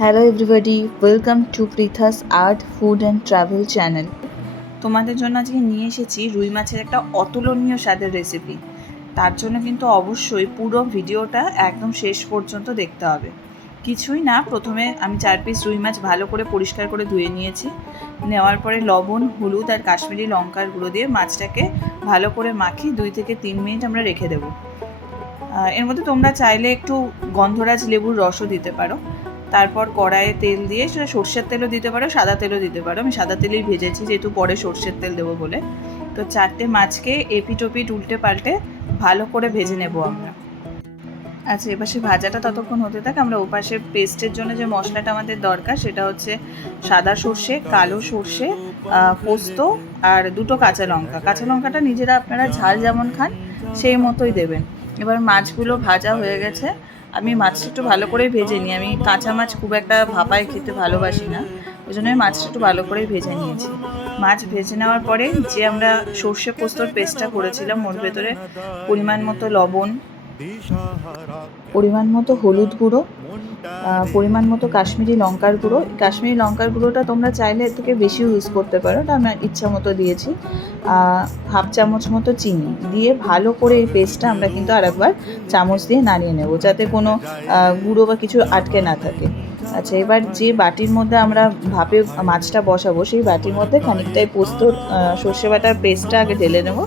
Hello everybody, welcome to Pritha's art food and travel channel. তোমাদের জন্য আজকে নিয়ে এসেছি রুই মাছের একটা অতুলনীয় স্বাদের রেসিপি। তার জন্য কিন্তু অবশ্যই পুরো ভিডিওটা একদম শেষ পর্যন্ত দেখতে হবে। কিছুই না, প্রথমে আমি 4 পিস রুই মাছ ভালো করে পরিষ্কার করে ধুয়ে নিয়েছি। নেওয়ার পরে লবণ, হলুদ আর কাশ্মীরি লঙ্কার গুঁড়ো দিয়ে মাছটাকে ভালো করে মাখিয়ে 2 থেকে 3 মিনিট আমরা রেখে দেবো। এর মধ্যে তোমরা চাইলে একটু গন্ধরাজ লেবুর রসও দিতে পারো। তারপর কড়াইয়ে তেল দিয়ে সেটা সর্ষের তেলও দিতে পারো, সাদা তেলও দিতে পারো। আমি সাদা তেলেই ভেজেছি যেহেতু পরে সর্ষের তেল দেবো বলে। তো 4টে মাছকে এপিট ওপিট উল্টে পাল্টে ভালো করে ভেজে নেবো আমরা। আচ্ছা, এপাশে ভাজাটা ততক্ষণ হতে থাকে, আমরা ওপাশে পেস্টের জন্য যে মশলাটা আমাদের দরকার সেটা হচ্ছে সাদা সর্ষে, কালো সর্ষে, পোস্ত আর 2টো কাঁচা লঙ্কা। কাঁচা লঙ্কাটা নিজেরা আপনারা ঝাল যেমন খান সেই মতোই দেবেন। এবার মাছগুলো ভাজা হয়ে গেছে। আমি মাছটা একটু ভালো করেই ভেজে নিই। আমি কাঁচা মাছ খুব একটা ভাপায় খেতে ভালোবাসি না, ওই জন্য আমি মাছটা একটু ভালো করেই ভেজে নিয়েছি। মাছ ভেজে নেওয়ার পরে যে আমরা সর্ষে পোস্তর পেস্টটা করেছিলাম ওর ভেতরে পরিমাণ মতো লবণ, পরিমাণ মতো হলুদ গুঁড়ো, পরিমাণ মতো কাশ্মীরি লঙ্কার গুঁড়ো। কাশ্মীরি লঙ্কার গুঁড়োটা তোমরা চাইলে এর থেকে বেশি ইউজ করতে পারো, এটা আমার ইচ্ছা মতো দিয়েছি। হাফ চামচ মতো চিনি দিয়ে ভালো করে এই পেস্টটা আমরা কিন্তু আরেকবার চামচ দিয়ে নাড়িয়ে নেব, যাতে কোনো গুঁড়ো বা কিছু আটকে না থাকে। আচ্ছা, এবার যে বাটির মধ্যে আমরা ভাপে মাছটা বসাবো সেই বাটির মধ্যে খানিকটাই পোস্তর সর্ষে বাটার পেস্টটা আগে ঢেলে নেব।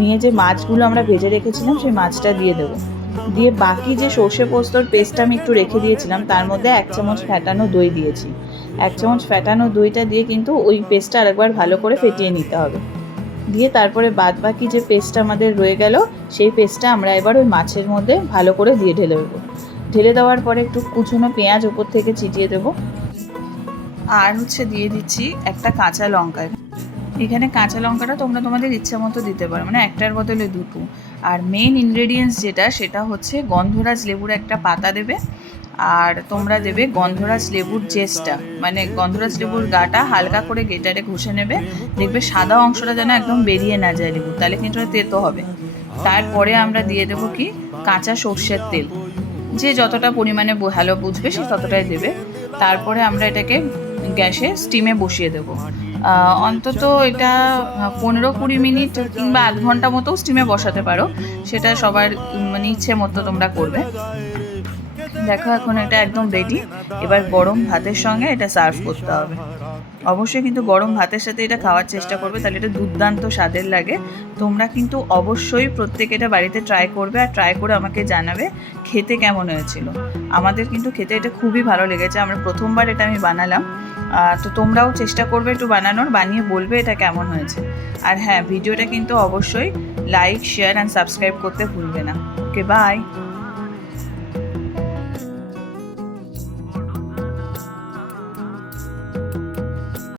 নিয়ে যে মাছগুলো আমরা ভেজে রেখেছিলাম সেই মাছটা দিয়ে দেবো। দিয়ে বাকি যে সর্ষে পোস্তর পেস্টটা আমি একটু রেখে দিয়েছিলাম তার মধ্যে 1 চামচ ফ্যাটানো দই দিয়েছি। 1 চামচ ফ্যাটানো দইটা দিয়ে কিন্তু ওই পেস্টটা আরেকবার ভালো করে ফেটিয়ে নিতে হবে। দিয়ে তারপরে বাদ বাকি যে পেস্টটা আমাদের রয়ে গেল সেই পেস্টটা আমরা এবার ওই মাছের মধ্যে ভালো করে দিয়ে ঢেলে দেবো। ঢেলে দেওয়ার পরে একটু কুচনো পেঁয়াজ ওপর থেকে ছিটিয়ে দেবো। আর দিয়ে দিচ্ছি একটা কাঁচা লঙ্কা। এখানে কাঁচা লঙ্কাটা তোমরা তোমাদের ইচ্ছা মতো দিতে পারো, মানে একটার বদলে 2টো। আর মেন ইনগ্রেডিয়েন্টস যেটা সেটা হচ্ছে গন্ধরাজ লেবুর একটা পাতা দেবে, আর তোমরা দেবে গন্ধরাজ লেবুর জেসটা, মানে গন্ধরাজ লেবুর গাটা হালকা করে গেটারে ঘষে নেবে। দেখবে সাদা অংশটা যেন একদম বেরিয়ে না যায় লেবু, তাহলে কিন্তু তেতো হবে। তারপরে আমরা দিয়ে দেবো কি কাঁচা সর্ষের তেল, যে যতটা পরিমাণে ভালো বুঝবে সে ততটাই দেবে। তারপরে আমরা এটাকে গ্যাসে স্টিমে বসিয়ে দেবো। অন্তত এটা 15-20 মিনিট কিংবা আধ ঘন্টা মতো স্টিমে বসাতে পারো, সেটা সবার মানে ইচ্ছে মতো তোমরা করবে। দেখো এখন এটা একদম রেডি। এবার গরম ভাতের সঙ্গে এটা সার্ভ করতে হবে। অবশ্যই কিন্তু গরম ভাতের সাথে এটা খাওয়ার চেষ্টা করবে, তাহলে এটা দুর্দান্ত স্বাদের লাগে। তোমরা কিন্তু অবশ্যই প্রত্যেকে এটা বাড়িতে ট্রাই করবে, আর ট্রাই করে আমাকে জানাবে খেতে কেমন হয়েছিল। আমাদের কিন্তু খেতে এটা খুবই ভালো লেগেছে, আমরা প্রথমবার এটা আমি বানালাম। তো তোমরাও চেষ্টা করবে একটু বানানোর, বানিয়ে বলবে এটা কেমন হয়েছে। আর হ্যাঁ, ভিডিওটা কিন্তু অবশ্যই লাইক, শেয়ার অ্যান্ড সাবস্ক্রাইব করতে ভুলবে না। ওকে, বাই।